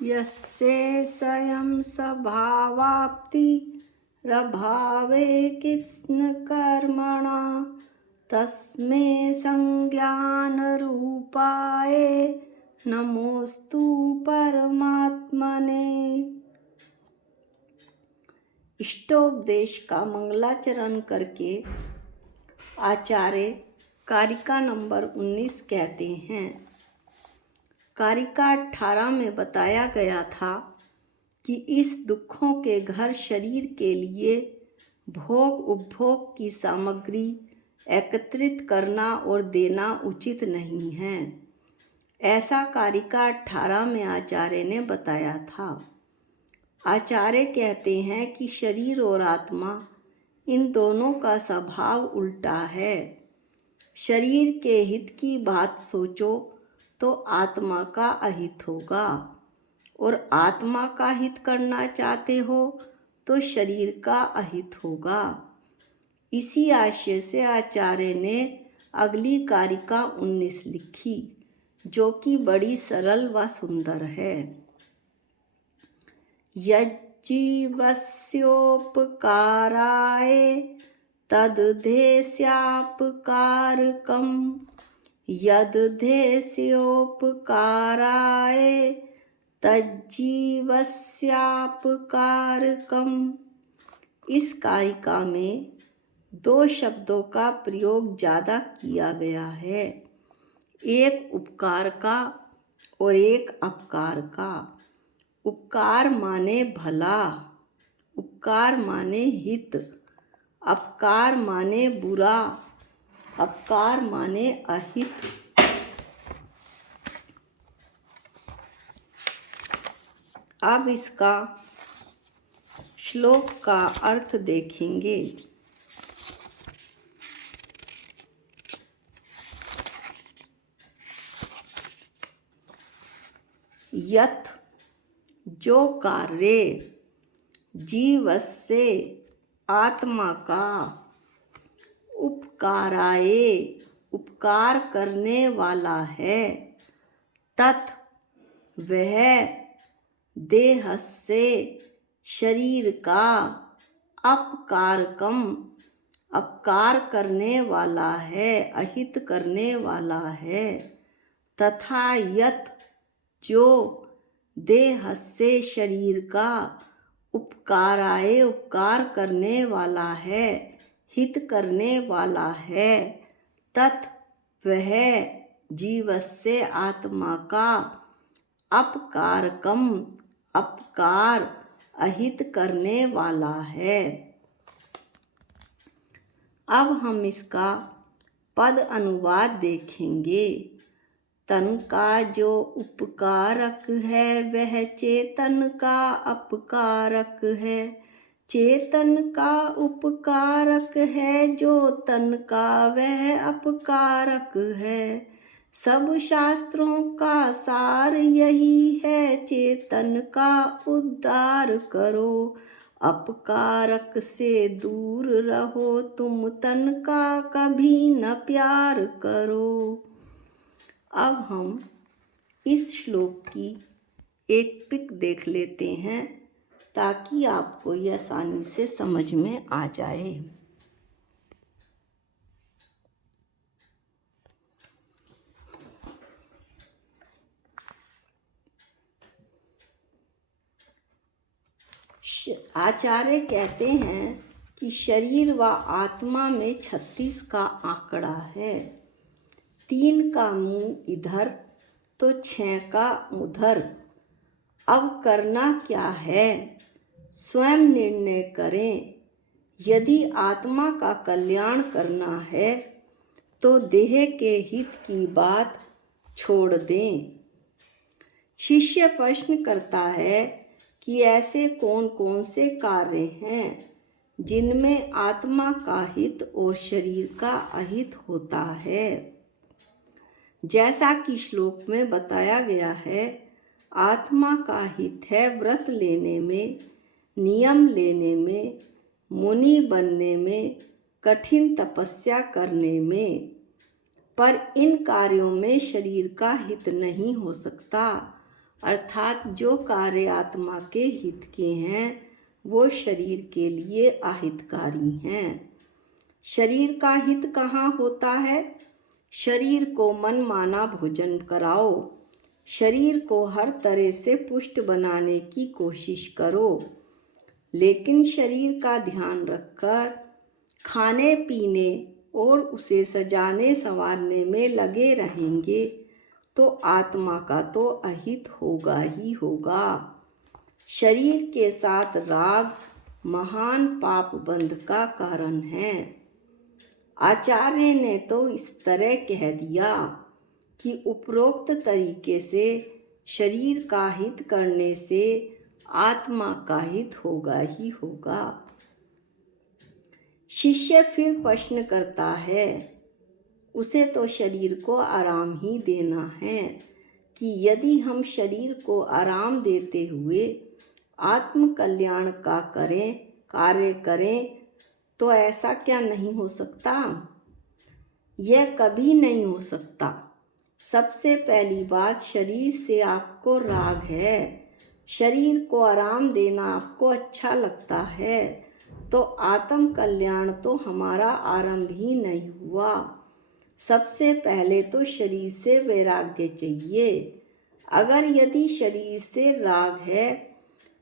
यस्य स्वयं स्वभावाप्ति रभावे कित्स्न कर्मणा तस्मै संज्ञानरूपाय नमोस्तु परमात्मने। इष्टोपदेश का मंगलाचरण करके आचार्य कारिका नंबर 19 कहते हैं। कारिका 18 में बताया गया था कि इस दुखों के घर शरीर के लिए भोग उपभोग की सामग्री एकत्रित करना और देना उचित नहीं है। ऐसा कारिका 18 में आचार्य ने बताया था। आचार्य कहते हैं कि शरीर और आत्मा इन दोनों का स्वभाव उल्टा है। शरीर के हित की बात सोचो तो आत्मा का अहित होगा, और आत्मा का हित करना चाहते हो तो शरीर का अहित होगा। इसी आशय से आचार्य ने अगली कारिका 19 लिखी, जो कि बड़ी सरल व सुंदर है। यज्जीवस्योपकाराय तद्देस्यापकारकम् यद्देस्योपकाराय तज्जीवस्यापकारकम्। इस कारिका में 2 शब्दों का प्रयोग ज़्यादा किया गया है, एक उपकार का और एक अपकार का। उपकार माने भला, उपकार माने हित, अपकार माने बुरा, अपकार माने अहित। अब इसका श्लोक का अर्थ देखेंगे। यथ जो कार्य जीवस्य आत्मा का उपकाराय उपकार करने वाला है, तत् वह देहस्य शरीर का अपकारकम अपकार करने वाला है, अहित करने वाला है। तथा यत् जो देहस्य शरीर का उपकाराय उपकार करने वाला है, हित करने वाला है, तत् वह जीवस्य आत्मा का अपकारकम अपकार अहित करने वाला है। अब हम इसका पद अनुवाद देखेंगे। तन का जो उपकारक है वह चेतन का अपकारक है, चेतन का उपकारक है जो तन का वह अपकारक है। सब शास्त्रों का सार यही है, चेतन का उद्धार करो, अपकारक से दूर रहो, तुम तन का कभी न प्यार करो। अब हम इस श्लोक की एक पिक देख लेते हैं ताकि आपको ये आसानी से समझ में आ जाए। आचार्य कहते हैं कि शरीर व आत्मा में 36 का आंकड़ा है। 3 का मुंह इधर तो 6 का उधर। अब करना क्या है, स्वयं निर्णय करें। यदि आत्मा का कल्याण करना है तो देह के हित की बात छोड़ दें। शिष्य प्रश्न करता है कि ऐसे कौन कौन से कार्य हैं जिनमें आत्मा का हित और शरीर का अहित होता है। जैसा कि श्लोक में बताया गया है, आत्मा का हित है व्रत लेने में, नियम लेने में, मुनि बनने में, कठिन तपस्या करने में। पर इन कार्यों में शरीर का हित नहीं हो सकता। अर्थात जो कार्य आत्मा के हित के हैं वो शरीर के लिए अहितकारी हैं। शरीर का हित कहाँ होता है? शरीर को मन माना भोजन कराओ, शरीर को हर तरह से पुष्ट बनाने की कोशिश करो, लेकिन शरीर का ध्यान रखकर खाने पीने और उसे सजाने संवारने में लगे रहेंगे तो आत्मा का तो अहित होगा ही होगा। शरीर के साथ राग महान पाप बंध का कारण है। आचार्य ने तो इस तरह कह दिया कि उपरोक्त तरीके से शरीर का हित करने से आत्मा का हित होगा ही होगा। शिष्य फिर प्रश्न करता है, उसे तो शरीर को आराम ही देना है कि यदि हम शरीर को आराम देते हुए आत्म कल्याण का कार्य करें तो ऐसा क्या नहीं हो सकता? यह कभी नहीं हो सकता। सबसे पहली बात, शरीर से आपको राग है, शरीर को आराम देना आपको अच्छा लगता है, तो आत्म कल्याण तो हमारा आरंभ ही नहीं हुआ। सबसे पहले तो शरीर से वैराग्य चाहिए। अगर यदि शरीर से राग है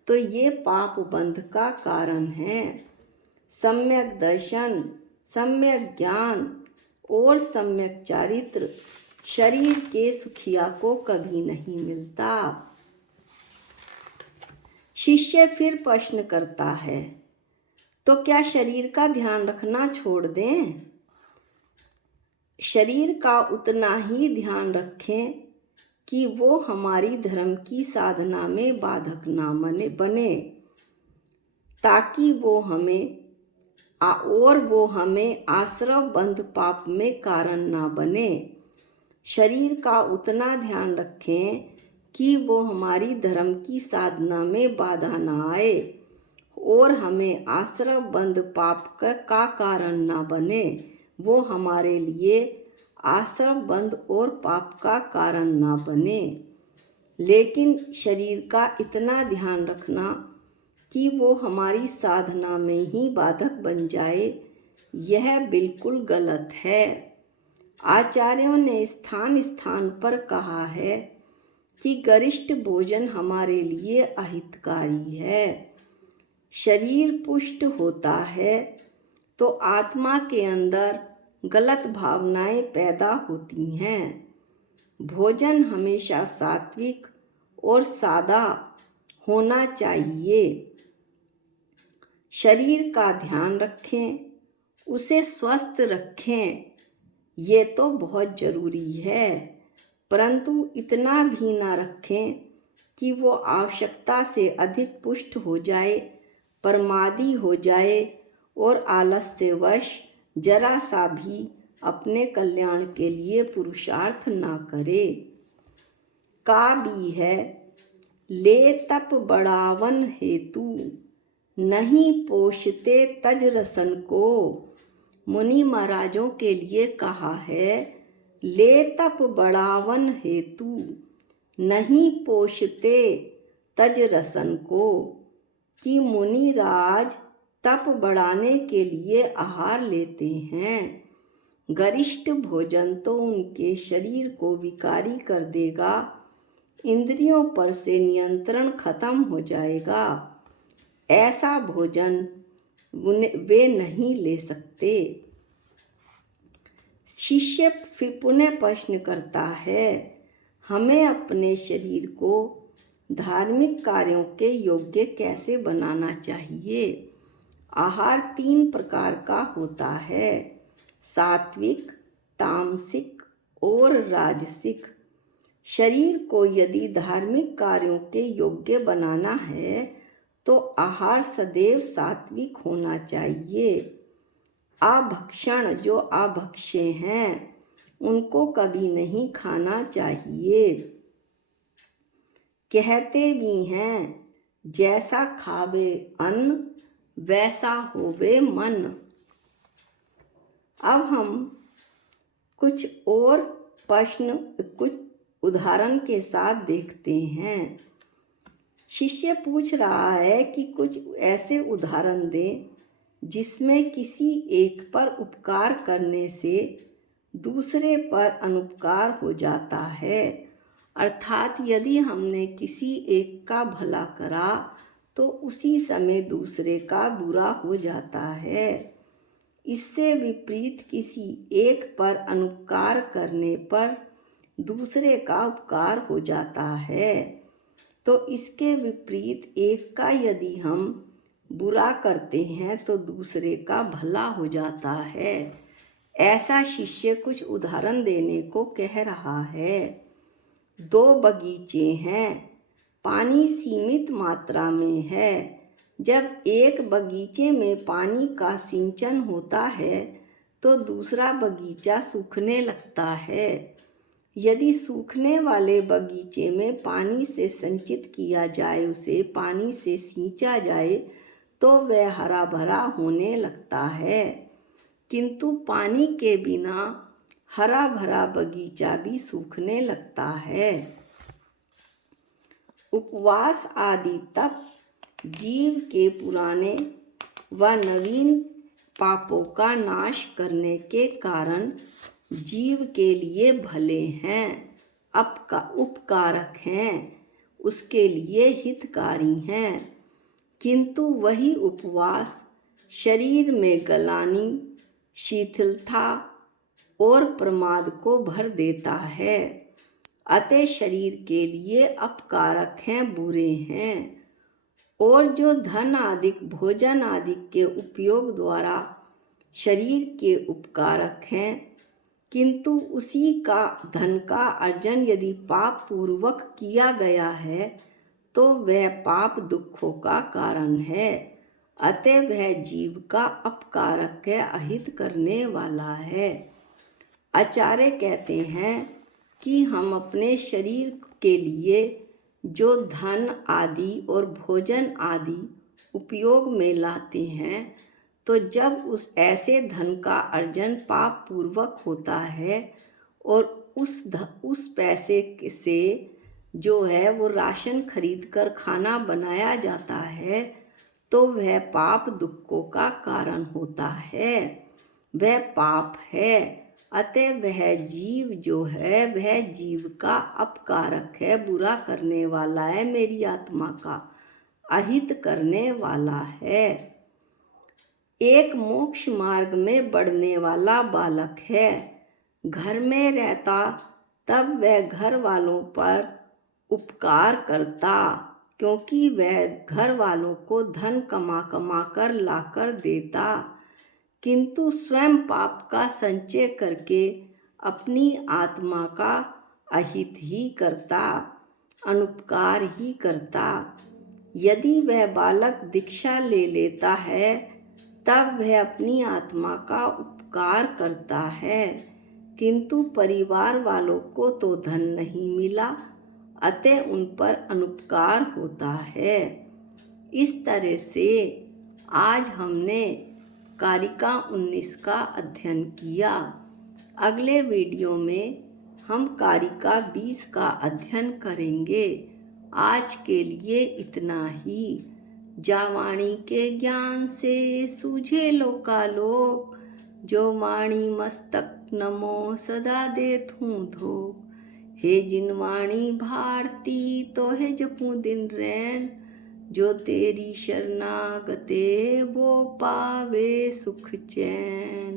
तो ये पाप बंध का कारण है। सम्यक दर्शन, सम्यक ज्ञान और सम्यक चारित्र शरीर के सुखिया को कभी नहीं मिलता। शिष्य फिर प्रश्न करता है, तो क्या शरीर का ध्यान रखना छोड़ दें? शरीर का उतना ही ध्यान रखें कि वो हमारी धर्म की साधना में बाधक ना बने, ताकि वो हमें आश्रव बंध पाप में कारण ना बने। शरीर का उतना ध्यान रखें कि वो हमारी धर्म की साधना में बाधा ना आए और हमें आश्रव बंध पाप का कारण ना बने, वो हमारे लिए आश्रव बंध और पाप का कारण ना बने। लेकिन शरीर का इतना ध्यान रखना कि वो हमारी साधना में ही बाधक बन जाए, यह बिल्कुल गलत है। आचार्यों ने स्थान स्थान पर कहा है कि गरिष्ठ भोजन हमारे लिए अहितकारी है। शरीर पुष्ट होता है तो आत्मा के अंदर गलत भावनाएं पैदा होती हैं। भोजन हमेशा सात्विक और सादा होना चाहिए। शरीर का ध्यान रखें, उसे स्वस्थ रखें, ये तो बहुत ज़रूरी है, परंतु इतना भी ना रखें कि वो आवश्यकता से अधिक पुष्ट हो जाए, प्रमादी हो जाए और आलस्यवश जरा सा भी अपने कल्याण के लिए पुरुषार्थ ना करे। का भी है, ले तप बढ़ावन हेतु नहीं पोषते तज रसन को। मुनि महाराजों के लिए कहा है, ले तप बढ़ावन हेतु नहीं पोषते तज रसन को, कि मुनि राज तप बढ़ाने के लिए आहार लेते हैं। गरिष्ठ भोजन तो उनके शरीर को विकारी कर देगा, इंद्रियों पर से नियंत्रण खत्म हो जाएगा। ऐसा भोजन वे नहीं ले सकते। शिष्य फिर पुनः प्रश्न करता है, हमें अपने शरीर को धार्मिक कार्यों के योग्य कैसे बनाना चाहिए? आहार 3 प्रकार का होता है, सात्विक, तामसिक और राजसिक। शरीर को यदि धार्मिक कार्यों के योग्य बनाना है तो आहार सदैव सात्विक होना चाहिए। आभक्षण, जो आभक्ष्य हैं, उनको कभी नहीं खाना चाहिए। कहते भी हैं, जैसा खावे अन्न वैसा होवे मन। अब हम कुछ उदाहरण के साथ देखते हैं। शिष्य पूछ रहा है कि कुछ ऐसे उदाहरण दें जिसमें किसी एक पर उपकार करने से दूसरे पर अनुपकार हो जाता है। अर्थात यदि हमने किसी एक का भला करा तो उसी समय दूसरे का बुरा हो जाता है। इससे विपरीत किसी एक पर अनुपकार करने पर दूसरे का उपकार हो जाता है। तो इसके विपरीत एक का यदि हम बुरा करते हैं तो दूसरे का भला हो जाता है। ऐसा शिष्य कुछ उदाहरण देने को कह रहा है। 2 बगीचे हैं, पानी सीमित मात्रा में है। जब एक बगीचे में पानी का सिंचन होता है तो दूसरा बगीचा सूखने लगता है। यदि सूखने वाले बगीचे में पानी से संचित किया जाए, उसे पानी से सींचा जाए तो वह हरा भरा होने लगता है, किंतु पानी के बिना हरा भरा बगीचा भी सूखने लगता है। उपवास आदि तप जीव के पुराने व नवीन पापों का नाश करने के कारण जीव के लिए भले हैं, उपकारक हैं, उसके लिए हितकारी हैं। किंतु वही उपवास शरीर में गलानी, शिथिलता और प्रमाद को भर देता है। अतः शरीर के लिए अपकारक हैं, बुरे हैं। और जो धन आदि भोजन आदि के उपयोग द्वारा शरीर के उपकारक हैं, किंतु उसी का धन का अर्जन यदि पाप पूर्वक किया गया है तो वह पाप दुखों का कारण है। अतः वह जीव का अपकारक है, अहित करने वाला है। आचार्य कहते हैं कि हम अपने शरीर के लिए जो धन आदि और भोजन आदि उपयोग में लाते हैं, तो जब उस ऐसे धन का अर्जन पाप पूर्वक होता है और उस पैसे से जो है वो राशन खरीद कर खाना बनाया जाता है, तो वह पाप दुखों का कारण होता है, वह पाप है। अतः वह जीव जो है वह जीव का अपकारक है, बुरा करने वाला है, मेरी आत्मा का अहित करने वाला है। एक मोक्ष मार्ग में बढ़ने वाला बालक है, घर में रहता तब वह घर वालों पर उपकार करता, क्योंकि वह घर वालों को धन कमा कमा कर लाकर देता, किंतु स्वयं पाप का संचय करके अपनी आत्मा का अहित ही करता, अनुपकार ही करता। यदि वह बालक दीक्षा ले लेता है तब वह अपनी आत्मा का उपकार करता है, किंतु परिवार वालों को तो धन नहीं मिला, अतः उन पर अनुपकार होता है। इस तरह से आज हमने कारिका 19 का अध्ययन किया। अगले वीडियो में हम कारिका 20 का अध्ययन करेंगे। आज के लिए इतना ही। जावाणी के ज्ञान से सूझे लोकालोक, जो वाणी मस्तक नमो सदा देत हूँ धोख। हे जिनवाणी भारती तो है जपू दिन रैन, जो तेरी शरणागते वो पावे सुख चैन।